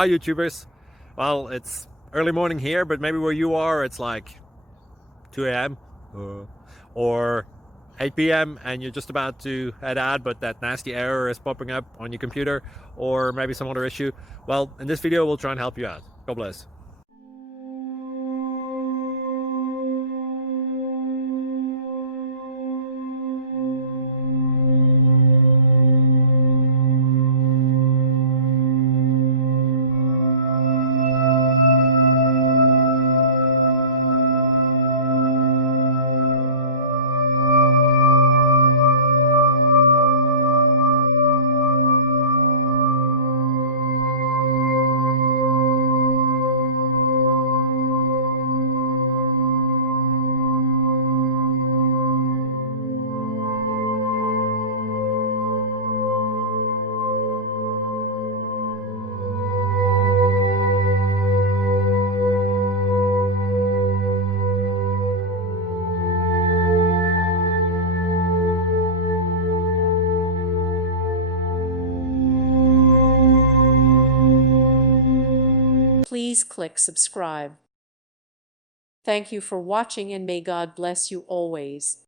Hi YouTubers. Well, it's early morning here, but maybe where you are it's like 2 a.m. or 8 p.m. and you're just about to head out, but that nasty error is popping up on your computer, or maybe some other issue. Well, in this video we'll try and help you out. God bless. Please click subscribe. Thank you for watching and may God bless you always.